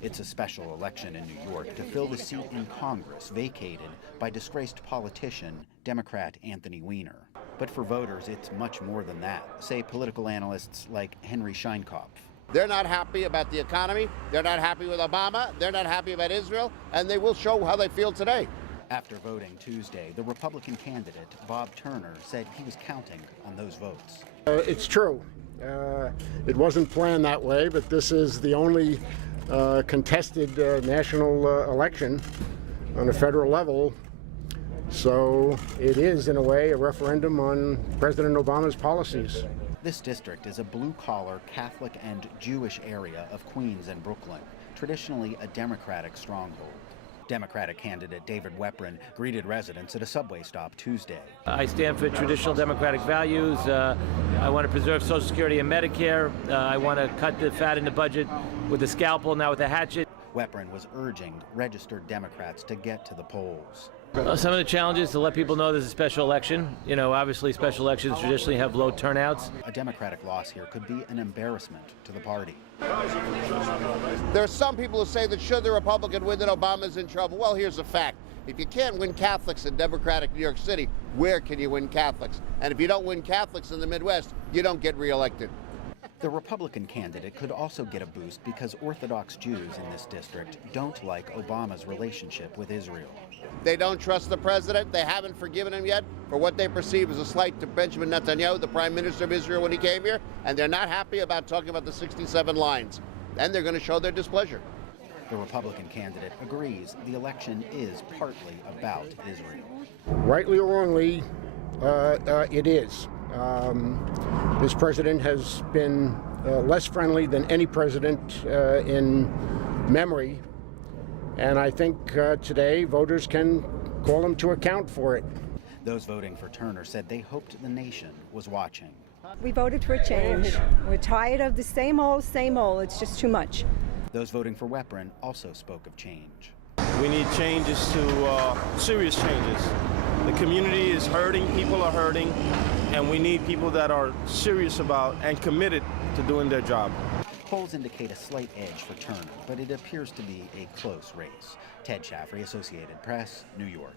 It's a special election in New York to fill the seat in Congress vacated by disgraced politician, Democrat Anthony Weiner. But for voters, it's much more than that, say political analysts like Henry Sheinkopf. They're not happy about the economy, they're not happy with Obama, they're not happy about Israel, and they will show how they feel today. After voting Tuesday, the Republican candidate, Bob Turner, said he was counting on those votes. It's true. It wasn't planned that way, but this is the only contested national election on a federal level. So it is, in a way, a referendum on President Obama's policies. This district is a blue-collar Catholic and Jewish area of Queens and Brooklyn, traditionally a Democratic stronghold. Democratic candidate David Weiner greeted residents at a subway stop Tuesday. I stand for traditional Democratic values. I want to preserve Social Security and Medicare. I want to cut the fat in the budget with a scalpel, not with a hatchet. Weiner was urging registered Democrats to get to the polls. Some of the challenges to let people know there's a special election. You know, obviously special elections traditionally have low turnouts. A Democratic loss here could be an embarrassment to the party. There are some people who say that should the Republican win, that Obama's in trouble. Well, here's the fact. If you can't win Catholics in Democratic New York City, where can you win Catholics? And if you don't win Catholics in the Midwest, you don't get reelected. The Republican candidate could also get a boost because Orthodox Jews in this district don't like Obama's relationship with Israel. They don't trust the president. They haven't forgiven him yet for what they perceive as a slight to Benjamin Netanyahu, the prime minister of Israel, when he came here. And they're not happy about talking about the 67 lines. And they're going to show their displeasure. The Republican candidate agrees the election is partly about Israel. Rightly or wrongly, it is. This president has been less friendly than any president in memory. And I think today voters can call him to account for it. Those voting for Turner said they hoped the nation was watching. We voted for a change. We're tired of the same old, same old. It's just too much. Those voting for Weiner also spoke of change. We need changes to serious changes. The community is hurting, people are hurting, and we need people that are serious about and committed to doing their job. Polls indicate a slight edge for Turner, but it appears to be a close race. Ted Shaffrey, Associated Press, New York.